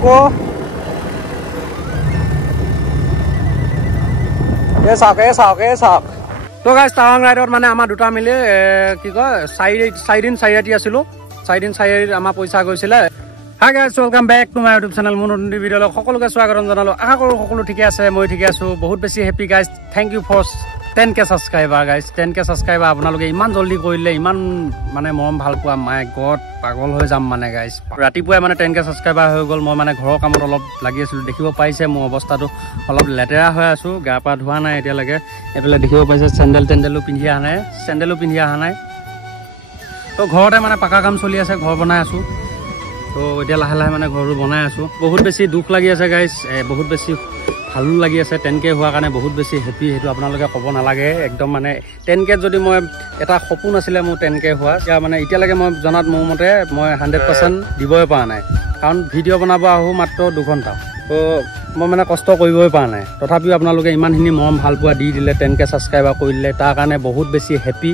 रुको ये साक तो गाइस टावाং राइडत माने आमा दुटा मिले কি কয় 4 দিন 4 ৰাতি আছিলো 4 দিন 4 ৰাতি আমা পইচা গৈছিলে hi guys welcome back to my YouTube channel মন নতুন ভিডিঅ সকলোকে স্বাগতম জনালো আশা কৰো সকলো ঠিকে আছে মই ঠিকে আছো বহুত বেছি happy guys thank you for 10k subscriber guys 10k subscriber আপোনালোকে ইমান জলদি কৰিলে ইমান মানে মৰম ভাল পোৱা মাই গড পাগল হৈ যাম মানে গাইস ৰাতিপুৱাই মানে 10k সাবস্ক্ৰাইবাৰ হৈ গল মই মানে ঘৰৰ কামত অলপ লাগি আছিল দেখিব পাইছে মোৰ অৱস্থাটো অলপ লেতেৰা হৈ আছো গা পা ধোৱা নাই এতিয়া লাগে এফালে দেখিব পাইছে চেন্ডেলো পিন্ধি আহা নাই তো ঘৰতে মানে পাকা কাম চলি আছে ঘৰ বনাই আছো তো এতিয়া লাহে লাহে মানে ঘৰটো বনাই আছো বহুত বেছি দুখ লাগি আছে গাইস বহুত বেছি ভালো লাগি আছে 10k হোৱাৰ কাৰণে বহুত বেছি হেপি হেতু আপোনালোকে ক'ব নালাগে একদম মানে 10k যদি মই এটা সপোন আছিল মোৰ 10k হোৱা এতিয়া মানে এতিয়ালৈকে মই জনাত মোৰ মতে মই 100% দিবই পৰা নাই কাৰণ ভিডিঅ' বনাব আহো মাত্ৰ 2 ঘণ্টা তো মই মানে কষ্ট কৰিবই পৰা নাই তথাপিও আপোনালোকে ইমানখিনি মৰম ভাল পোৱা দি দিলে 10k সাবস্ক্ৰাইবাৰ কৰি দিলে তাৰ কাৰণে বহুত বেছি হেপি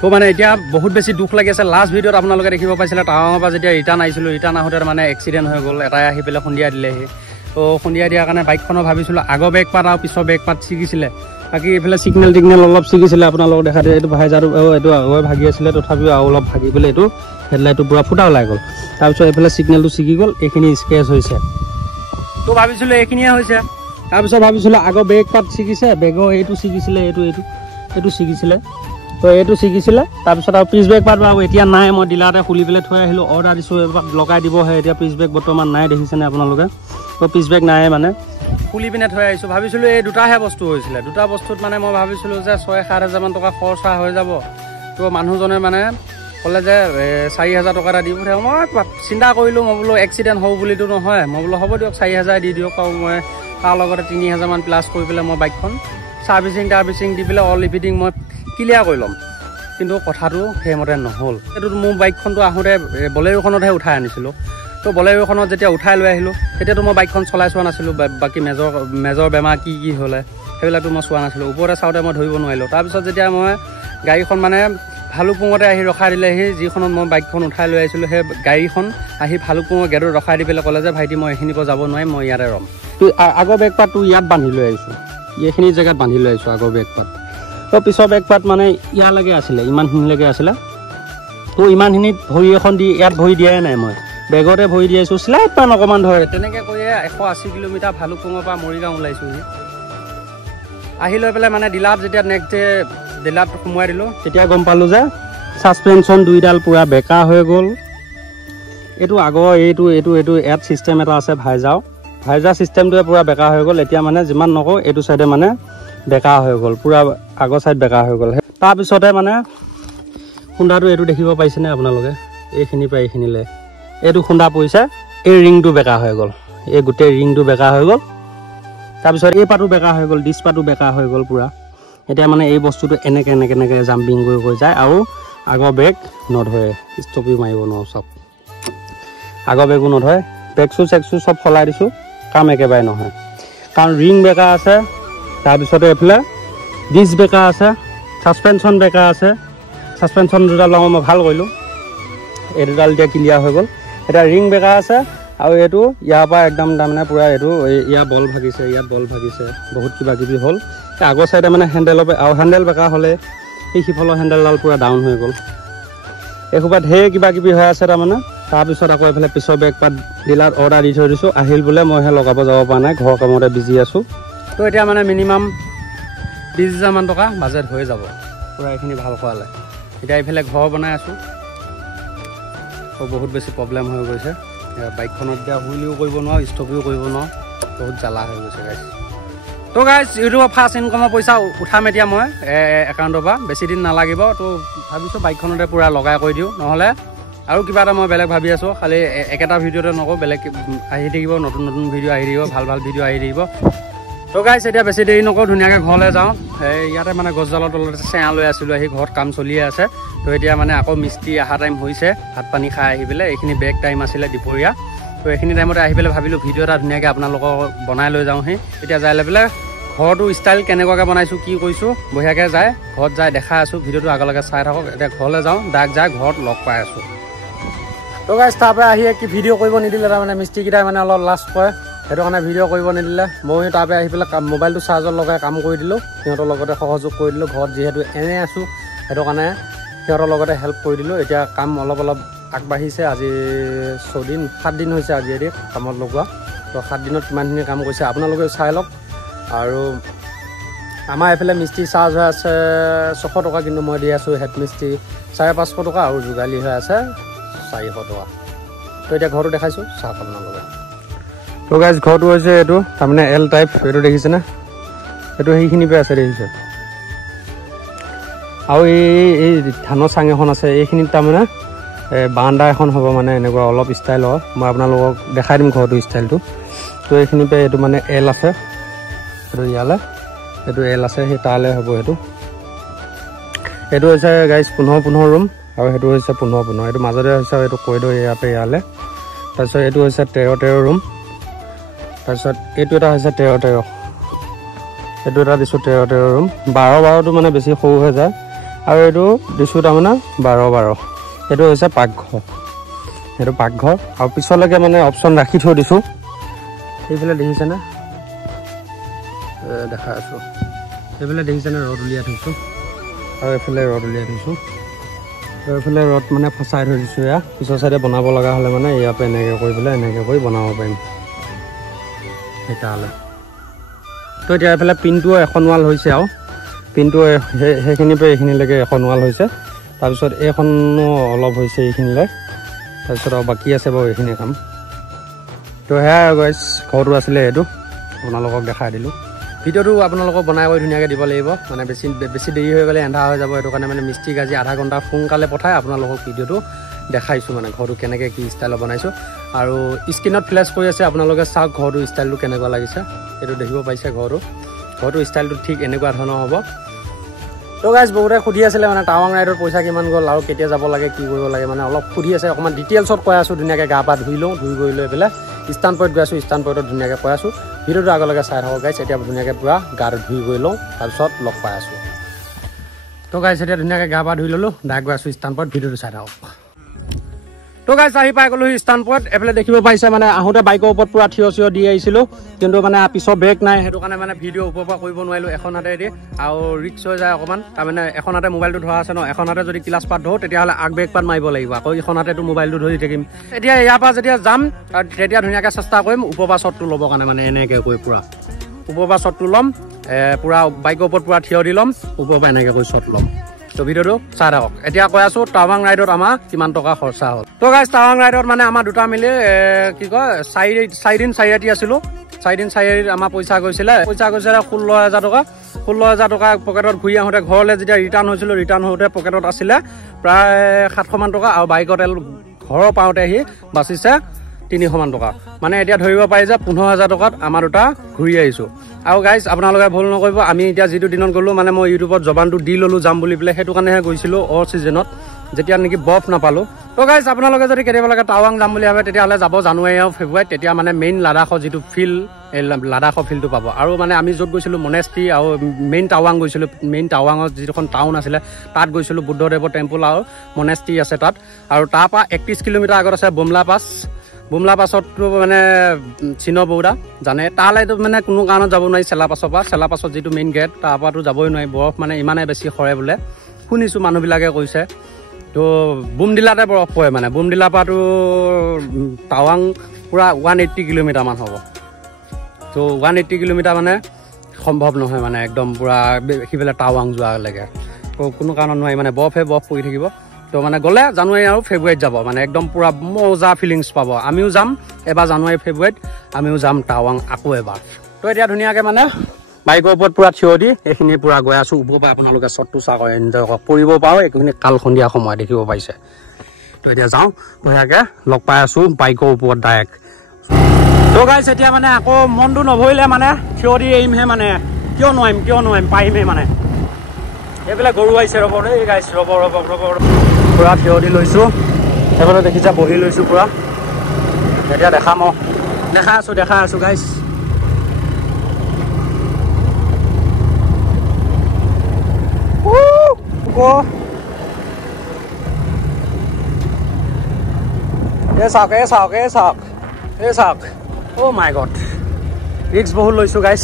তো মানে এতিয়া বহুত বেছি দুখ লাগি আছে লাষ্ট ভিডিঅ'ত আপোনালোকে দেখিব পাইছিলে টাৱাঙৰ পৰা যেতিয়া ৰিটাৰ্ণ আহিছিলোঁ ৰিটাৰ্ণ আহোঁতে মানে এক্সিডেণ্ট হৈ গ'ল এটাই আহি পেলাই খুন্দিয়াই দিলেহি তো খুন্দিয়াই দিয়াৰ কাৰণে বাইকখনৰ ভাবিছিলোঁ আগৰ বেগ পাত আৰু পিছৰ বেগ পাত ছিগিছিলে বাকী এইফালে ছিগনেল অলপ ছিগিছিলে আপোনালোকক দেখা দিয়ে এইটো ভাইজাৰটো এইটো আগৰ ভাগি আছিলে তথাপিও আৰু অলপ ভাগি পেলাই এইটো হেডলাইটটো পূৰা ফুটা ওলাই গ'ল তাৰপিছত এইফালে ছিগনেলটো ছিগি গ'ল এইখিনি স্কেচ হৈছে তো ভাবিছিলোঁ এইখিনিয়ে হৈছে তাৰপিছত ভাবিছিলোঁ আগৰ বেগ পাত ছিগিছে বেগৰ এইটো ছিগিছিলে এইটো ছিগিছিলে তো এইটো ছিগিছিলে তাৰপিছত আৰু পিছ বেগ পাত বাৰু এতিয়া নাই মই ডিলাৰতে খুলি পেলাই থৈ আহিলোঁ অৰ্ডাৰ দিছোঁ এবাৰ লগাই দিবহে এতিয়া পিছ বেগ বৰ্তমান নাই দেখিছেনে আপোনালোকে তো পিছ বেগ নাই মানে খুলি পিনে থৈ আহিছোঁ ভাবিছিলোঁ এই দুটাহে বস্তু হৈছিলে দুটা বস্তুত মানে মই ভাবিছিলোঁ যে 6-7 হাজাৰমান টকা খৰচা হৈ যাব তো মানুহজনে মানে ক'লে যে 4,000 টকা এটা দি পঠিয়াব মই চিন্তা কৰিলোঁ মই বোলো এক্সিডেণ্ট হ'ব বুলিতো নহয় মই বোলো হ'ব দিয়ক 4,000 দি দিয়ক আৰু মই তাৰ লগতে 3,000 মান প্লাছ কৰি পেলাই মই বাইকখন চাৰ্ভিচিং দি পেলাই অল এভৰিথিং মই ক্লিয়াৰ কৰি ল'ম কিন্তু কথাটো সেইমতে নহ'ল এইটো মোৰ বাইকখনটো আহোঁতে বলেৰোখনতহে উঠাই আনিছিলোঁ তো বলেৰোখনত যেতিয়া উঠাই লৈ আহিলোঁ তেতিয়াতো মই বাইকখন চলাই চোৱা নাছিলোঁ বাকী মেজৰ বেমাৰ কি হ'লে সেইবিলাকতো মই চোৱা নাছিলোঁ ওপৰতে চাওঁতে মই ধৰিব নোৱাৰিলোঁ তাৰপিছত যেতিয়া মই গাড়ীখন মানে ভালুকপুঙতে আহি ৰখাই দিলেহি যিখনত মই বাইকখন উঠাই লৈ আহিছিলোঁ সেই গাড়ীখন আহি ভালুকপুঙৰ গেটত ৰখাই দি পেলাই ক'লে যে ভাইটি মই এইখিনিৰ পৰা যাব নোৱাৰিম মই ইয়াতে ৰ'ম তো আগৰ বেগ পাতটো ইয়াত বান্ধি লৈ আহিছোঁ এইখিনি জেগাত বান্ধি লৈ আহিছোঁ আগৰ বেগ পাত তো পিছৰ বেগ পাত মানে ইয়ালৈকে আছিলে ইমানখিনিলৈকে আছিলে তো ইমানখিনিত ভৰি এখন দি ইয়াত ভৰি দিয়াই নাই মই বেগতে ভৰি দি আহিছোঁ শ্লাইডমান অকণমান ধৰে তেনেকৈ কৰিয়ে 180 কিলোমিটাৰ ভালুকপুঙৰ পৰা মৰিগাঁও ওলাইছোঁহি আহি লৈ পেলাই মানে ডিলাৰত যেতিয়া নেক্সট ডে ডিলাৰত সোমোৱাই দিলোঁ তেতিয়া গম পালোঁ যে ছাছপেনশ্যন দুইডাল পূৰা বেকা হৈ গ'ল এইটো আগৰ এইটো ইয়াত ছিষ্টেম এটা আছে ভাইজাৰ ছিষ্টেমটোৱে পূৰা বেকা হৈ গ'ল এতিয়া মানে যিমান নকওঁ এইটো ছাইডে মানে বেকা হৈ গ'ল পূৰা আগৰ ছাইড বেকা হৈ গ'ল তাৰপিছতে মানে খুন্দাটো এইটো দেখিব পাইছেনে আপোনালোকে এইখিনিৰ পৰা এইখিনিলৈ এইটো খুন্দা পৰিছে এই ৰিংটো বেকা হৈ গ'ল এই গোটেই ৰিংটো বেকা হৈ গ'ল তাৰপিছত এই পাতো বেকা হৈ গ'ল ডিছ পাতো বেকা হৈ গ'ল পূৰা এতিয়া মানে এই বস্তুটো এনেকৈ জাম্পিং কৰি যায় আৰু আগৰ বেগ নধৰে ষ্টপিও মাৰিব নোৱাৰোঁ চব আগৰ বেগো নধৰে বেগচু চেগচু চব সলাই দিছোঁ কাম একেবাৰে নহয় কাৰণ ৰিং বেকা আছে তাৰপিছতে এইফালে ডিছ বেকা আছে ছাছপেনশ্যন বেকা আছে ছাছপেনশ্যন দুডাল মই ভাল কৰিলোঁ এই দুডাল এতিয়া ক্লিয়াৰ হৈ গ'ল এতিয়া ৰিং বেকা আছে আৰু এইটো ইয়াৰ পৰা একদম তাৰমানে পূৰা এইটো ইয়াৰ বল ভাগিছে ইয়াত বল ভাগিছে বহুত কিবা কিবি হ'ল আগৰ চাইডে মানে হেণ্ডেল বেকা হ'লে সেই সিফালৰ হেণ্ডেলডাল পূৰা ডাউন হৈ গ'ল এইসোপা ঢেৰ কিবা কিবি হৈ আছে তাৰমানে তাৰপিছত আকৌ এইফালে পিছৰ বেগ পাত ডিলাৰত অৰ্ডাৰ দি থৈ দিছোঁ আহিল বোলে মইহে লগাব যাব পৰা নাই ঘৰৰ কামতে বিজি আছোঁ তো এতিয়া মানে মিনিমাম 20,000 মান টকা বাজেট হৈ যাব পূৰা এইখিনি ভাল খোৱালে এতিয়া এইফালে ঘৰ বনাই আছোঁ বহুত বেছি প্ৰব্লেম হৈ গৈছে বাইকখনত এতিয়া হুইলিও কৰিব নোৱাৰোঁ ষ্টপিও কৰিব নোৱাৰোঁ বহুত জ্বালা হৈ গৈছে গাইছ তো গাইছ ইউটিউবৰ ফাৰ্ষ্ট ইনকামৰ পইচা উঠাম এতিয়া মই একাউণ্টৰ পৰা বেছি দিন নালাগিব তো ভাবিছোঁ বাইকখনতে পূৰা লগাই কৰি দিওঁ নহ'লে আৰু কিবা এটা মই বেলেগ ভাবি আছোঁ খালি একেটা ভিডিঅ'তে নকওঁ বেলেগ আহি থাকিব নতুন ভিডিঅ' আহি থাকিব ভাল ভিডিঅ' আহি থাকিব তো গাইছ এতিয়া বেছি দেৰি নকওঁ ধুনীয়াকৈ ঘৰলৈ যাওঁ ইয়াতে মানে গছডালৰ তলতে চেয়া লৈ আছিলোঁ আহি ঘৰত কাম চলিয়ে আছে তো এতিয়া মানে আকৌ মিস্ত্ৰী অহা টাইম হৈছে ভাত পানী খাই আহি পেলাই এইখিনি ব্ৰেক টাইম আছিলে দুপৰীয়া তো এইখিনি টাইমতে আহি পেলাই ভাবিলোঁ ভিডিঅ' এটা ধুনীয়াকৈ আপোনালোকক বনাই লৈ যাওঁহি এতিয়া যাই লৈ পেলাই ঘৰটো ষ্টাইল কেনেকুৱাকৈ বনাইছোঁ কি কৰিছোঁ বঢ়িয়াকৈ যায় ঘৰত যাই দেখাই আছোঁ ভিডিঅ'টো আগলৈকে চাই থাকক এতিয়া ঘৰলৈ যাওঁ ডাক যায় ঘৰত লগ পাই আছোঁ তো গাইজ তাৰপৰা আহি কি ভিডিঅ' কৰিব নিদিলে তাৰমানে মিস্ত্ৰীকেইটাই মানে অলপ লাজ কৰে সেইটো কাৰণে ভিডিঅ' কৰিব নিদিলে মই তাৰপৰা আহি পেলাই মোবাইলটো চাৰ্জত লগাই কাম কৰি দিলোঁ সিহঁতৰ লগতে সহযোগ কৰি দিলোঁ ঘৰত যিহেতু এনে আছোঁ সেইটো কাৰণে সিহঁতৰ লগতে হেল্প কৰি দিলোঁ এতিয়া কাম অলপ আগবাঢ়িছে আজি 7 দিন হৈছে আজি এদি কামত লগোৱা তো 7 দিনত কিমানখিনি কাম কৰিছে আপোনালোকেও চাই লওক আৰু আমাৰ এইফালে মিস্ত্ৰী চাৰ্জ হৈ আছে 600 টকা কিন্তু মই দি আছোঁ হেড মিস্ত্ৰী 550 টকা আৰু যোগালী হৈ আছে 400 টকা তো এতিয়া ঘৰটো দেখাইছোঁ চাওক আপোনালোকে তো গাইজ ঘৰটো হৈছে এইটো তাৰমানে এল টাইপ এইটো দেখিছেনে এইটো সেইখিনিৰ পৰা আছে দেখিছে আৰু এই ধানৰ চাং এখন আছে এইখিনিত তাৰমানে বাৰান্দা এখন হ'ব মানে এনেকুৱা অলপ ষ্টাইলৰ মই আপোনালোকক দেখাই দিম ঘৰটো ষ্টাইলটো তো এইখিনিৰ পৰা এইটো মানে এল আছে এইটো ইয়ালৈ এইটো এল আছে সেই তালৈ হ'ব এইটো হৈছে গাইজ 15 ৰুম আৰু সেইটো হৈছে 15 এইটো মাজতে হৈছে এইটো কৰিডৰ ইয়াৰ পৰা ইয়ালৈ তাৰপিছত এইটো হৈছে 13 ৰুম তাৰপিছত এইটো এটা হৈছে 13 এইটো এটা দিছোঁ 13 ৰুম 12টো মানে বেছি সৰু হৈ যায় আৰু এইটো দিছোঁ তাৰমানে 12 এইটো হৈছে পাকঘৰ সেইটো পাকঘৰ আৰু পিছলৈকে মানে অপশ্যন ৰাখি থৈ দিছোঁ এইফালে দেখিছেনে দেখা আছোঁ এইফালে দেখিছেনে ৰদ উলিয়াই থৈছোঁ আৰু এইফালে ৰদ উলিয়াই থৈছোঁ আৰু এইফালে ৰদ মানে ফচাই থৈ দিছোঁ এয়া পিছৰ চাইডে বনাব লগা হ'লে মানে ইয়াৰ পৰা এনেকৈ কৰি পেলাই এনেকৈ কৰি বনাব পাৰিম সেইকাৰণে তো এতিয়া এইফালে পিনটো এখন ৱাল হৈছে আৰু পিনটো সেইখিনিৰ পৰা এইখিনিলৈকে এখন ৱাল হৈছে তাৰপিছত এইখনো অলপ হৈছে এইখিনিলৈ তাৰপিছত আৰু বাকী আছে বাৰু এইখিনি কাম তো সেয়াই গাইজ ঘৰটো আছিলে এইটো আপোনালোকক দেখাই দিলোঁ ভিডিঅ'টো আপোনালোকক বনাই কৰি ধুনীয়াকৈ দিব লাগিব মানে বেছি দেৰি হৈ গ'লে এন্ধাৰ হৈ যাব সেইটো কাৰণে মানে মিস্ত্ৰীক আজি আধা ঘণ্টা সোনকালে পঠাই আপোনালোকক ভিডিঅ'টো দেখাইছোঁ মানে ঘৰটো কেনেকৈ কি ষ্টাইলত বনাইছোঁ আৰু স্ক্ৰীণত ফ্লেছ কৰি আছে আপোনালোকে চাওক ঘৰটো ষ্টাইলটো কেনেকুৱা লাগিছে এইটো দেখিব পাৰিছে ঘৰটো ষ্টাইলটো ঠিক এনেকুৱা ধৰণৰ হ'ব তো গাইজ বহুতে সুধি আছিলে মানে টাৱাং ৰাইডৰ পইচা কিমান গ'ল আৰু কেতিয়া যাব লাগে কি কৰিব লাগে মানে অলপ সুধি আছে অকণমান ডিটেইলছত কৈ আছোঁ ধুনীয়াকৈ গা পা ধুই লওঁ ধুই গৈ লৈ পেলাই ষ্টান পইণ্ট গৈ আছোঁ ষ্টান পইণ্টত ধুনীয়াকৈ কৈ আছোঁ ভিডিঅ'টো আগলৈকে চাই থাকক গাইজ এতিয়া ধুনীয়াকৈ পূৰা গাটো ধুই গৈ লওঁ তাৰপিছত লগ পাই আছোঁ তো গাইজ এতিয়া ধুনীয়াকৈ গা পা ধুই ল'লোঁ ডাইৰেক্ট গৈ আছোঁ ষ্টান পইণ্ট ভিডিঅ'টো চাই থাকক তো গাইজ আহি পাই গ'লোঁ ষ্টান পইণ্ট এইফালে দেখিব পাৰিছে মানে আহোঁতে বাইকৰ ওপৰত পূৰা থিয় দি আহিছিলোঁ কিন্তু মানে পিছৰ ব্ৰেক নাই সেইটো কাৰণে মানে ভিডিঅ' ওপৰৰ পৰা কৰিব নোৱাৰিলোঁ এখন হাতেদি আৰু ৰিক্স হৈ যায় অকণমান তাৰমানে এখন হাতে মোবাইলটো ধৰা আছে ন এখন হাতে যদি ক্লাছ পাত ধৰোঁ তেতিয়াহ'লে আগ ব্ৰেক পাত মাৰিব লাগিব আকৌ এখন হাতেতো মোবাইলটো ধৰি থাকিম এতিয়া ইয়াৰ পৰা যেতিয়া যাম তেতিয়া ধুনীয়াকৈ চেষ্টা কৰিম ওপৰৰ পৰা শ্বটটো ল'বৰ কাৰণে মানে এনেকৈ কৰি পূৰা ওপৰৰ পৰা শ্বটটো ল'ম পূৰা বাইকৰ ওপৰত পূৰা থিয় দি ল'ম ওপৰৰ পৰা এনেকৈ কৰি শ্বট ল'ম তো ভিডিঅ'টো চাই থাকক এতিয়া কৈ আছোঁ টাৱাং ৰাইডত আমাৰ কিমান টকা খৰচা হ'ল তো গাইজ টাৱাং ৰাইডত মানে আমাৰ দুটা মিলি কি কয় 4 দিন 4 ৰাতি আছিলোঁ 4 দিন 4 ৰাতিত আমাৰ পইচা গৈছিলে 16,000 টকা 16,000 টকা পকেটত ঘূৰি আহোঁতে ঘৰলৈ যেতিয়া ৰিটাৰ্ণ হৈছিলোঁ ৰিটাৰ্ণ হওঁতে পকেটত আছিলে প্ৰায় 700 মান টকা আৰু বাইকত ঘৰৰ পাওঁতে আহি বাচিছে 300 মান টকা মানে এতিয়া ধৰিব পাৰি যে 15,000 টকাত আমাৰ দুটা ঘূৰি আহিছোঁ আৰু গাইজ আপোনালোকে ভুল নকৰিব আমি এতিয়া যিটো দিনত গ'লোঁ মানে মই ইউটিউবত জবানটো দি ল'লোঁ যাম বুলি পেলাই সেইটো কাৰণেহে গৈছিলোঁ অফ ছিজনত যেতিয়া নেকি বৰফ নাপালোঁ তো গাইজ আপোনালোকে যদি কেতিয়াবালৈকে টাৱাং যাম বুলি ভাবে তেতিয়াহ'লে যাব জানুৱাৰী আৰু ফেব্ৰুৱাৰীত তেতিয়া মানে মেইন লাডাখৰ যিটো ফিল্ড এই লাডাখৰ ফিল্ডটো পাব আৰু মানে আমি য'ত গৈছিলোঁ মনেষ্ট্ৰী আৰু মেইন টাৱাং গৈছিলোঁ মেইন টাৱাঙত যিখন টাউন আছিলে তাত গৈছিলোঁ বুদ্ধদেৱৰ টেম্পল আৰু মনেষ্ট্ৰী আছে তাত আৰু তাৰপৰা 31 কিলোমিটাৰ আগত আছে বুমলা পাছতো মানে চীনৰ বৰ্ডাৰ জানে তালৈতো মানে কোনো কাৰণত যাব নোৱাৰি চেলা পাছৰ যিটো মেইন গেট তাৰপৰাতো যাবই নোৱাৰি বৰফ মানে ইমানে বেছি সৰে বোলে শুনিছোঁ মানুহবিলাকে কৈছে তো বুমডিলাতে বৰফ পৰে মানে বুমডিলাৰ পৰাতো টাৱাং পূৰা 180 কিলোমিটাৰমান হ'ব তো 180 কিলোমিটাৰ মানে সম্ভৱ নহয় মানে একদম পূৰা সিফালে টাৱাং যোৱালৈকে তো কোনো কাৰণত নোৱাৰি মানে বৰফ পৰি থাকিব তো মানে গ'লে জানুৱাৰী আৰু ফেব্ৰুৱাৰীত যাব মানে একদম পূৰা মজা ফিলিংছ পাব আমিও যাম এবাৰ জানুৱাৰী ফেব্ৰুৱাৰীত আমিও যাম টাৱাং আকৌ এবাৰ তো এতিয়া ধুনীয়াকৈ মানে বাইকৰ ওপৰত পূৰা থিয় দি এইখিনি পূৰা গৈ আছোঁ ওপৰৰ পৰা আপোনালোকে শ্বটটো চাওক এনজয় কৰক পৰিব পাৰোঁ এইখিনি কাল সন্ধিয়া সময় দেখিব পাৰিছে তো এতিয়া যাওঁ বঢ়িয়াকৈ লগ পাই আছোঁ বাইকৰ ওপৰত ডাইৰেক্ট তো গাইজ এতিয়া মানে আকৌ মনটো নভৰিলে মানে থিয় দি এৰিমহে মানে কিয় নোৱাৰিম পাৰিমেই মানে এইবিলাক গৰু আহিছে ৰ'ব দেই গাইজ ৰ'ব পূৰা থিয় দি লৈছোঁ সেইফালে দেখিছা বহি লৈছোঁ পূৰা এতিয়া দেখাই আছোঁ গাইজ এই চাওক এই চাওক এই চাওক এই চাওক অ' মাই গড ৰিক্স বহুত লৈছোঁ গাইছ